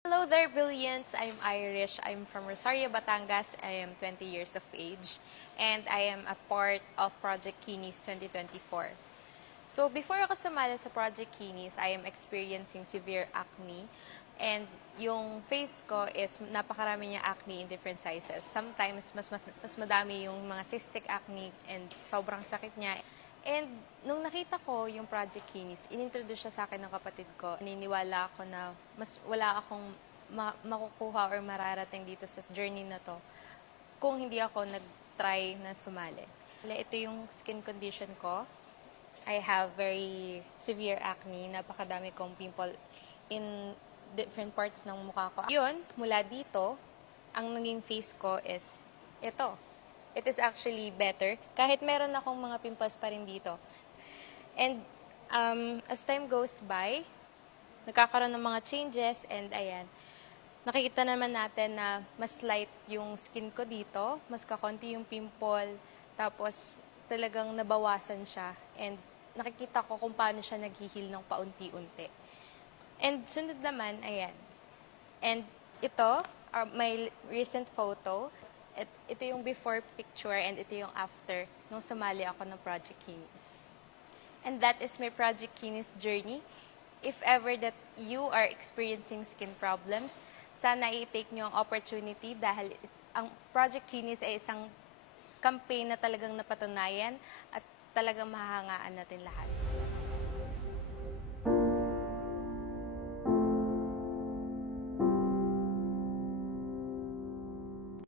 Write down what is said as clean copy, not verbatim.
Hello there, Brilliants. I'm Irish. I'm from Rosario, Batangas. I am 20 years of age, and I am a part of Project Kinis 2024. So, before ako sumali sa Project Kinis, I am experiencing severe acne, and yung face ko is napakarami niya acne in different sizes. Sometimes, mas madami yung mga cystic acne, and sobrang sakit niya. And nung nakita ko yung Project Kinis, inintroduce siya sa akin ng kapatid ko. Naniniwala ako na mas wala akong makukuha or mararating dito sa journey na to kung hindi ako nag-try na sumali. Ito yung skin condition ko. I have very severe acne. Napakadami kong pimple in different parts ng mukha ko. Yun, mula dito, ang naging face ko is ito. It is actually better. Kahit meron akong mga pimples pa rin dito. And as time goes by, nagkakaroon ng mga changes and ayan, nakikita naman natin na mas light yung skin ko dito, mas kakonti yung pimple, tapos talagang nabawasan siya. And nakikita ko kung paano siya naghihil ng paunti-unti. And sunod naman, ayan. And ito, my recent photo. Ito yung before picture and ito yung after nung sumali ako ng Project Kinis. And that is my Project Kinis journey. If ever that you are experiencing skin problems, sana i-take nyo ang opportunity dahil ang Project Kinis ay isang campaign na talagang napatunayan at talagang mahahangaan natin lahat.